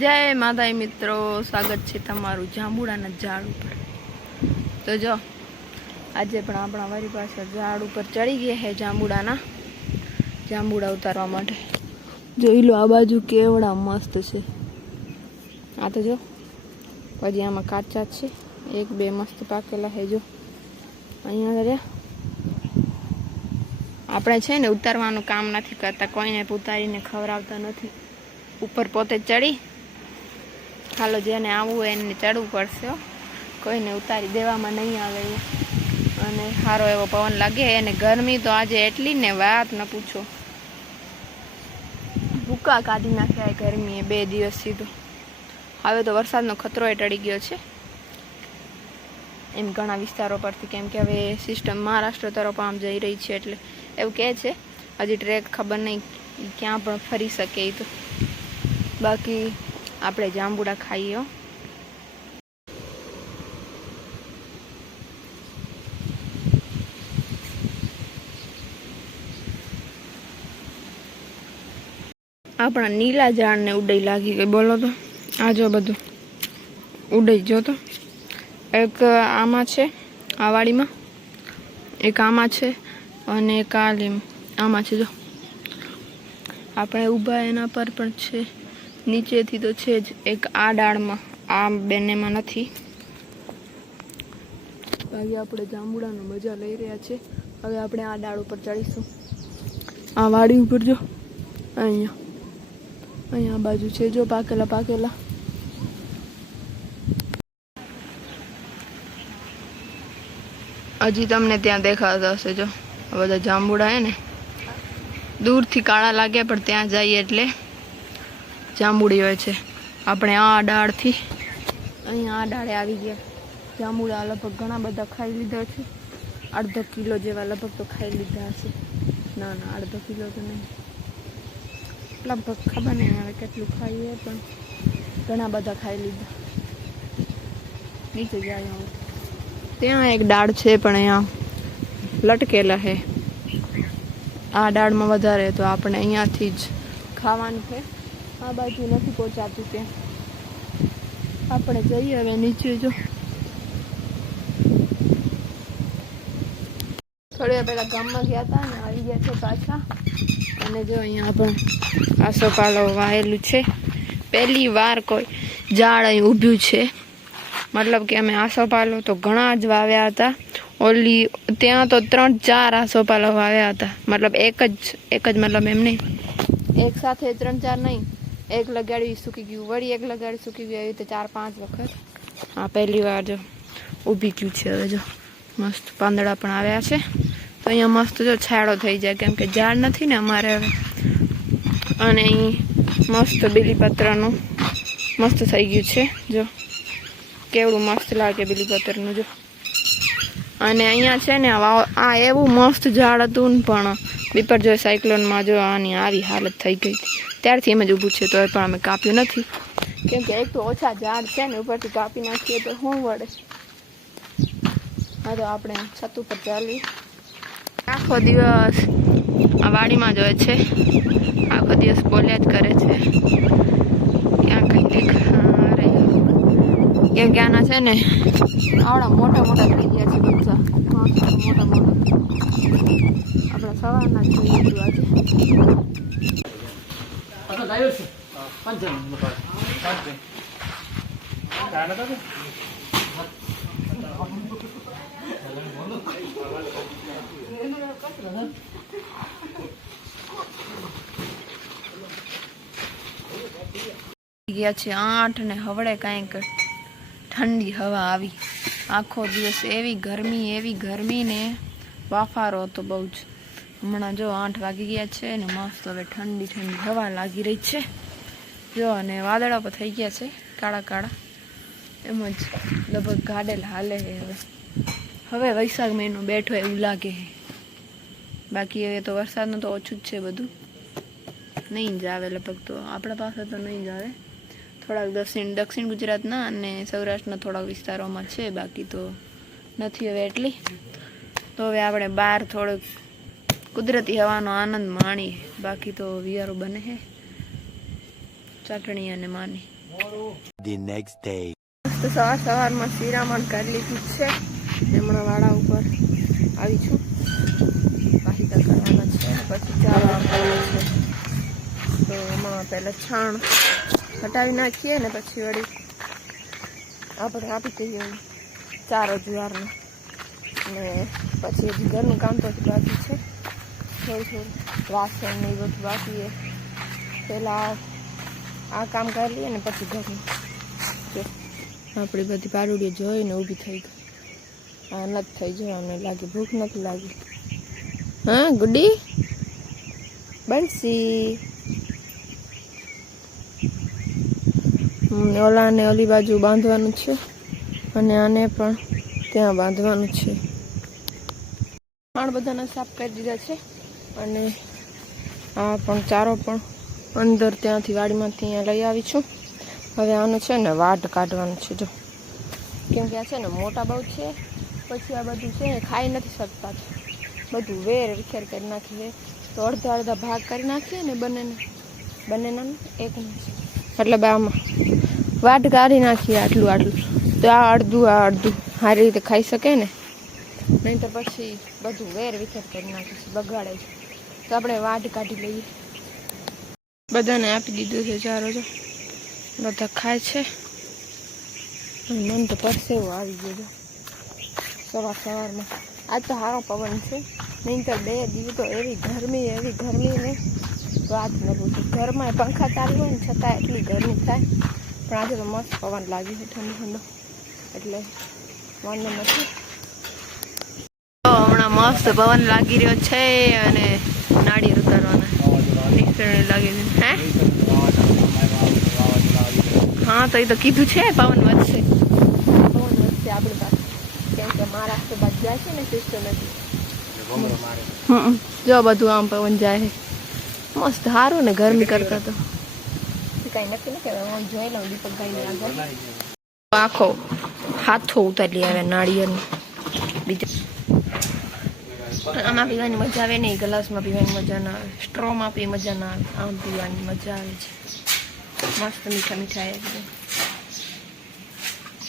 જય માતાઈ મિત્રો, સ્વાગત છે તમારું જાંબુડાના ઝાડ ઉપર. તો જો, આજે પણ આપણા વારી પાસે ઝાડ ઉપર ચડી ગયા છે જાંબુડાના. જાંબુડા ઉતારવા માટે. જોઈ લો આ બાજુ કેવડા મસ્ત છે. આ તો જો પછી આમાં કાચા છે. એક, બે મસ્ત પાકેલા છે જો. અહીંયા રહ્યા આપણે છે ને ઉતારવાનું કામ નથી કરતા. કોઈને ઉતારીને ખવડાવતા નથી. ઉપર પોતે ચડી હાલો જેને આવવું હોય એને ચડવું પડશે કોઈને ઉતારી દેવામાં નહીં આવે અને સારો એવો પવન લાગે અને ગરમી તો આજે એટલી ને વાત ન પૂછો. ભૂકા કાઢી નાખ્યા ગરમીએ બે દિવસ સીધો. હવે તો વરસાદનો ખતરો એ ટળી ગયો છે. એમ ઘણા વિસ્તારો પરથી કેમ કે હવે સિસ્ટમ મહારાષ્ટ્ર તરફ આમ જઈ રહી છે એટલે એવું કહે છે. હજી ટ્રેક ખબર નહીં ક્યાં પણ ફરી શકે એ તો. બાકી આપણે જાંબુડા ખાઈએ. આપણા નીલા ઝાડને ઉડાઈ લાગી ગઈ, બોલો તો. આ જો બધું ઉડાઈ જો તો. એક આમાં છે, આ વાડીમાં. એક આમાં છે અને એક આ આમાં છે, જો. આપણે ઊભા એના પર પણ છે. નીચેથી તો છે જ એક આ ડાળમાં, આ બંનેમાં નથી. ભાઈ આપણે જાંબુડાનો મજા લઈ રહ્યા છે. હવે આપણે આ ડાળ ઉપર ચડીશું. આ વાડી ઉપર જો, અહીંયા અહીંયા બાજુ છે જો, પાકેલા પાકેલા. હજી તમને ત્યાં દેખાતા હશે જો. આ બધા જાંબુડા હે ને. દૂરથી કાળા લાગ્યા, પણ ત્યાં જઈએ એટલે. જાંબુડી હોય છે. આપણે આ ડાળથી અહીંયા આ ડાળે આવી ગયા. જાંબુડા લગભગ ઘણા બધા ખાઈ લીધા છે. અડધો કિલો જેવા લગભગ તો ખાઈ લીધા હશે. ના ના, અડધો કિલો તો નહીં. લગભગ ખબર નહીં હવે કેટલું ખાઈએ, પણ ઘણા બધા ખાઈ લીધા. નીચે જાય ત્યાં એક ડાળ છે, પણ અહીંયા લટકેલા છે. આ ડાળમાં વધારે તો આપણે અહીંયાથી જ ખાવાનું છે. આ બાજુ નથી પહોંચાતું ત્યાં આપણે જઈએ હવે નીચે જો. થોડી પહેલા ગામમાં ગયા હતા ને આવી ગયા છે પાછા. અને જો અહીંયા પણ આસોપાલો વાયેલું છે. પહેલી વાર કોઈ ઝાડ અહીં ઊભ્યું છે. મતલબ કે અમે આસોપાલો તો ઘણા જ વાવ્યા હતા. ઓલી ત્યાં તો ત્રણ ચાર આસોપાલો વાવ્યા હતા. મતલબ એક જ એક જ મતલબ એમ નહીં. એક સાથે ત્રણ ચાર નહીં. એક લગાડ્યું સૂકી ગયું, વળી એક લગાડી સૂકી ગયું, આવી તો ચાર, પાંચ વખત. આ પહેલી વાર જો ઊભી ગયું છે હવે જો. મસ્ત પાંદડા પણ આવ્યા છે. તો અહીંયા મસ્ત જો છાડો થઈ જાય, કેમ કે ઝાડ નથી ને અમારે હવે. અને અહીં મસ્ત બીલીપત્રનું મસ્ત થઈ ગયું છે, જો. કેવડું મસ્ત લાગે બીલીપત્રનું, જો. અને અહીંયા છે ને, આ એવું મસ્ત ઝાડ હતું ને પણ, બિપરજોય સાયક્લોનમાં જો આની આવી હાલત થઈ ગઈ. હતી ત્યારથી એમ જ ઊભું છે તો પણ અમે કાપ્યું નથી. કેમ કે એક તો ઓછા ઝાડ છે ને ઉપરથી કાપી નાખીએ તો શું વળે? હા તો આપણે છત ઉપર ચાલી આખો દિવસ આ વાડીમાં જ હોય છે. આખો દિવસ બોલ્યા જ કરે છે. ક્યાં કંઈ દેખા રહ્યો કેમ કે આના છે ને, આવડા મોટા મોટા થઈ ગયા છે બધા. મોટા મોટા. આપણે સવારના જોઈએ આજે. ગયા છે આઠ ને હવડે કાંઈક ઠંડી હવા આવી. આખો દિવસ એવી ગરમી એવી ગરમી ને વાફારો હતો બહુ જ. હમણાં જો આઠ વાગી ગયા છે ને મસ્ત હવે ઠંડી ઠંડી હવા લાગી રહી છે. જો અને વાદળા પણ થઈ ગયા છે, કાળા કાળા. એમ જ લગભગ ગાડેલ હાલે છે હવે. હવે વૈશાખ મહિનો બેઠો એવું લાગે છે. બાકી હવે તો વરસાદનું તો ઓછું જ છે બધું. નહીં જ આવે લગભગ તો. આપણા પાસે તો નહીં જ આવે. થોડાક દક્ષિણ દક્ષિણ ગુજરાતના અને સૌરાષ્ટ્રના થોડાક વિસ્તારોમાં છે, બાકી તો નથી હવે એટલી. તો હવે આપણે બહાર થોડુંક કુદરતી હવાનો આનંદ માણીએ બાકી તો વિયારો બને છે ચટણી અને માની. ધી નેક્સ્ટ ડે તો સવાર સવારમાં શિરામણ કરી લીધું છે. હમણાં વાળા ઉપર આવી છું. વાહિકા કરવાના છે. પછી છે. તો એમાં પહેલાં છાણ હટાવી નાખીએ ને પછી વળી આપણે આપી દઈએ ચારો જુવારનો અને પછી હજી ઘરનું કામ તો બાકી છે. થોડું થોડું વાસણ ને એ બધું બાકી પહેલાં આ કામ કરી લઈએ ને પછી ઘરનું આપણી બધી પાડુડીઓ જોઈને ઊભી થઈ ગઈ. આ નથી થઈ જવાનું લાગે, ભૂખ નથી લાગી. હા, ગુડી? બનશી. ઓલાને ઓલી બાજુ બાંધવાનું છે અને આને પણ ત્યાં બાંધવાનું છે. માણ બધાને સાફ કરી દીધા છે. અને આ પણ ચારો પણ અંદર ત્યાંથી વાડીમાંથી અહીંયા લઈ આવી છું. હવે આનું છે ને વાટ કાઢવાનું છે, જો. કેમ કે આ છે ને મોટા બહુ છે, પછી આ બધું છે ને ખાઈ નથી શકતા. બધું વેર વિખેર કરી નાખીએ. તો અડધા અડધા ભાગ કરી નાખીએ ને બંનેને. બંનેના એક મતલબ આમાં વાટ કાઢી નાખીએ આટલું આટલું. તો આ અડધું આ અડધું. સારી રીતે ખાઈ શકે ને. નહીં તો પછી બધું વેર વિખેર કરી નાખીશું બગાડે છે. તો આપણે વાટ કાઢી લઈએ. બધાને આપી દીધું છે ચારો જો. બધા ખાય છે. મન તો પરસેવો આવી ગયો સવાર સવારમાં. આજ તો સારો પવન છે. નહીંતર બે દિવસ તો એવી ગરમી એવી ગરમી ને વાત ન પૂછું ઘરમાં પંખા ચાલુ હોય ને છતાં એટલી ગરમી થાય. પણ આજે તો મસ્ત પવન લાગ્યું છે ઠંડો ઠંડો. એટલે વાંધો નથી. તો હમણાં મસ્ત પવન લાગી રહ્યો છે અને નિસ્તરણી લાગી છે હે? હા તો એ તો કીધું છે પવન વધશે. પવન વધશે આપણી પાસે. કેમ કે મહારાષ્ટ્ર બાજુ જાય છે ને સિસ્ટમ નથી હમ. જો બધું આમ પવન જાય છે. મસ્ત સારું ને ગરમી કરતા તો. કઈ નક્કી ને કહેવાય હું જોઈ લઉં દીપકભાઈ આગળ. આખો હાથો ઉતારી આવે નાળિયેર બીજા આમાં પીવાની મજા આવે નહીં, ગ્લાસમાં પીવાની મજા ના આવે. સ્ટ્રોમાં પી મજા ના આવે. આમ પીવાની મજા આવે છે. મસ્ત મીઠા મીઠા એકદમ